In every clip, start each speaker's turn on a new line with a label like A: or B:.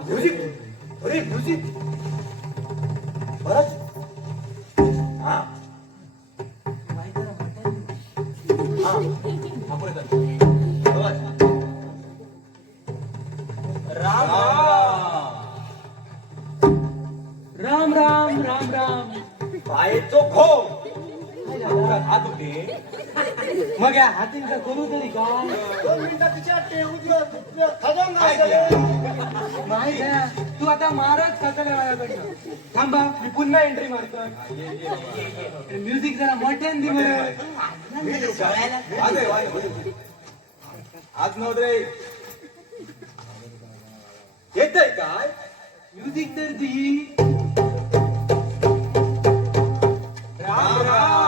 A: Music अरे music परत हा राम
B: राम राम राम राम.
A: पायचो खो हात होते
B: मग या हातींचा करू तरी काय
C: 2 मिनिटात तिच्या टेवून खजून
B: माहित आहे तू आता महाराज खाताला माझ्याकडनं थांबा मी पुन्हा एंट्री मारतो म्युझिक जरा मोठ्यान दे
A: आज नव्हत रे येतय काय
B: म्युझिक तर दी.
A: राम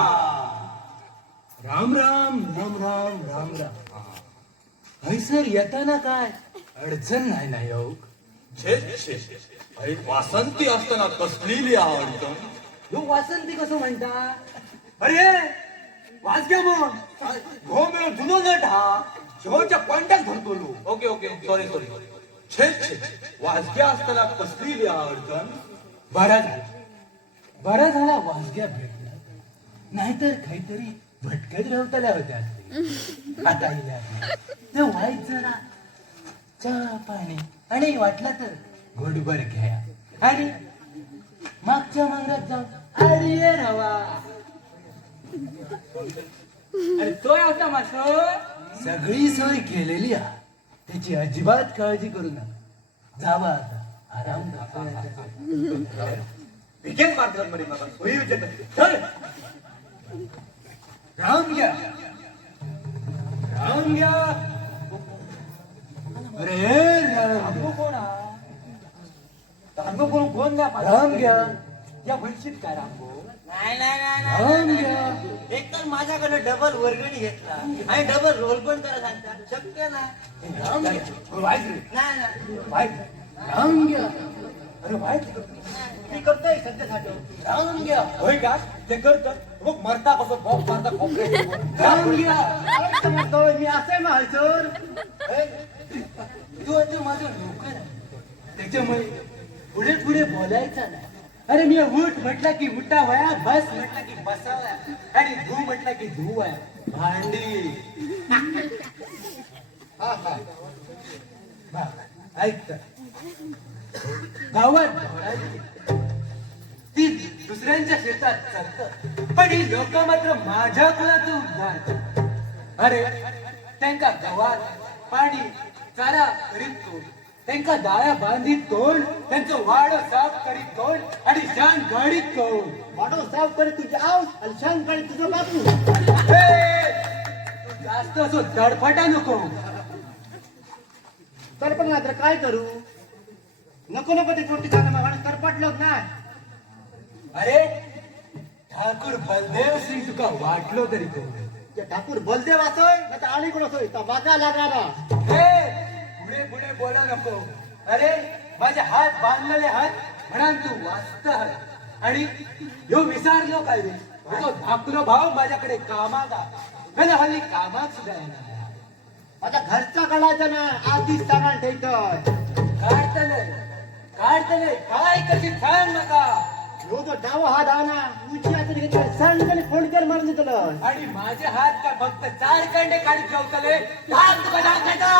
B: राम राम राम राम राम राम. हैसर येताना काय अडचण नाही ना येऊ.
A: छे छे अरे वासंती असताना कसली आवडतं
B: ह्यो वासंती कसं म्हणता. अरे वाज घ्या मग
A: हो मिळून जुनो नट हा शेवटच्या पॉइंटात धरतो लो ओके ओके सॉरी सॉरी छे छे वाजक्या असताना कसली आवडतं
B: बरा झाला वाजग्या भेटला नाहीतर काहीतरी भटकत राहताल्या होत्या आता ते वाईट जरा चहा पाणी आणि वाटलं तर घोडभर घ्या आणि मागच्या मंगरात जाऊन अरे रवा. अरे तो होता मासो सगळी सोय केलेली आहे त्याची अजिबात काळजी करू नका. जावा आता आराम करा.
A: विकेंड मारतात मध्ये मला सोयी विचारतात चल
B: राम घ्या राम घ्या. अरे राम
A: कोण
B: राम घ्या
A: या म्हणशीत काय रामगो
C: नाही नाही
B: राम
C: नाही
B: घ्या.
C: एक तर माझ्याकडे डबल वर्गणी घेतला आणि डबल रोल पण त्याला सांगता शक्य नाही.
B: राम घ्या. वाईट रे.
C: नाही नाही
B: वाईट. राम घ्या. अरे वाईट
C: मी करतोय सध्यासाठी.
B: राम घ्या.
A: होय का ते करत मग मरता कसं बॉक्स मारता कॉपरेट
B: राम घ्या.
C: काय समजतोय मी असं महाचोर.
B: तू आता माझं नोकर आहे त्याच्यामुळे पुढे पुढे बोलायचं नाही. अरे मी उठ म्हटलं की उठा वया बस म्हटलं की बसावया आणि धू म्हटलं की धुवया भांडी. ऐकत गावात ढोराची ती दुसऱ्यांच्या शेतात चालतं पण ही लोक मात्र माझ्या कुळाचं उद्धार करतात. अरे त्यांका गव्हात पाणी चारा करीत तोड त्यांका दाया बांधीत तोड त्यांचं वाड साफ करीत तोड आणि शान गाडीत तोड.
C: वाटो साफ करे तुझे आऊस आणि शान काढी तुझं बापू.
B: तू जास्त असो दडफटा नको.
C: तर पण मात्र काय करू नको नको ते कोणती काना मागणं करपटलोच नाही.
B: अरे ठाकूर बलदेव सिंग तुका वाटलो तरी करू.
C: ते ठाकूर बलदेव असोय नाही तर आणि कोण असोय तर वागा लागारा.
B: पुढे पुढे बोला नको. अरे माझे हात बांधलेले हात म्हणा तू वाचत आहे आणि ह्यो विसरलो काय रे तो धाकलो भाव माझ्याकडे कामाला मला हल्ली कामात सुद्धा येणार नाही.
C: माझ्या घरचा काढायचा ना आधीच सांगा ठेवतोय.
B: काढतले काय कशी सांग नका.
C: ह्यो जो डावा हात हा ना उची तरी घेतला सांगले फोन केला मारून दिलं.
B: आणि माझे हात का फक्त 4 कंडे काढीत ठेवतले थांब तुका दाखवायचा.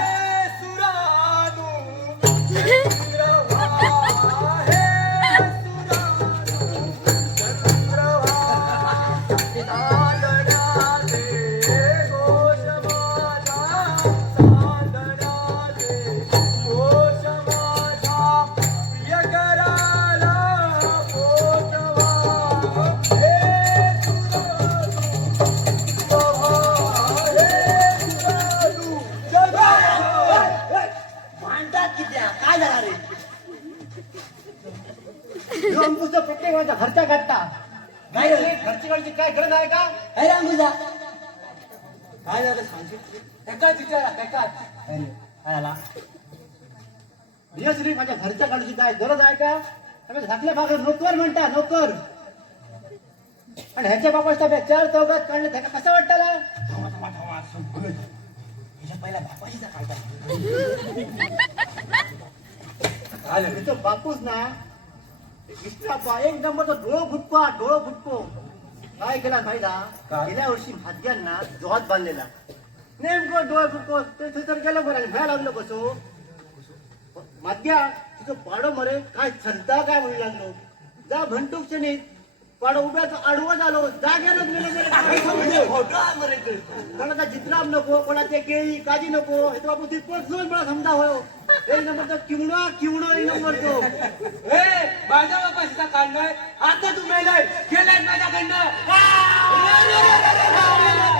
C: काय झाला रे तुझं प्रत्येक माझ्या घरचा काढता नाही रे घरची काढची काय गरज आहे का.
B: अरे अंगुजा काय झालं सांगशील एकाच विचारा एकाच.
C: आला यश रे माझ्या घरच्या काढची काय गरज आहे का. घातल्या भाग नोकर म्हणता नोकर आणि ह्याच्या बापाच्या 4 चौघात काढले त्याला कसं वाटतं. पहिला बापाशीचा काढता
A: झालं.
C: त्याचा बापूस ना इष्टापा एक नंबरचा डोळं फुटको काय केला फायदा
A: काय?
C: गेल्या वर्षी भाग्यांना जोहात बांधलेला नेमकं डोळं फुटको ते तर गेलं बरं भ्या लागलो कसो माग्या तुझं पाडो मरे काय चलता काय म्हणू लागलो जा म्हणतो क्षणीत पाडो उभ्याच आडवं झालो जाग्यानच गेलो कोणाचा चित्राम नको कोणाचे केळी काजी नको हे तर बापू तिथपोच मला समजा होय एक नंबरचा किवणो एक नंबर तो
B: माझ्या बापाचा काढलोय आता तू मेलाय गेलाय माझ्याकडनं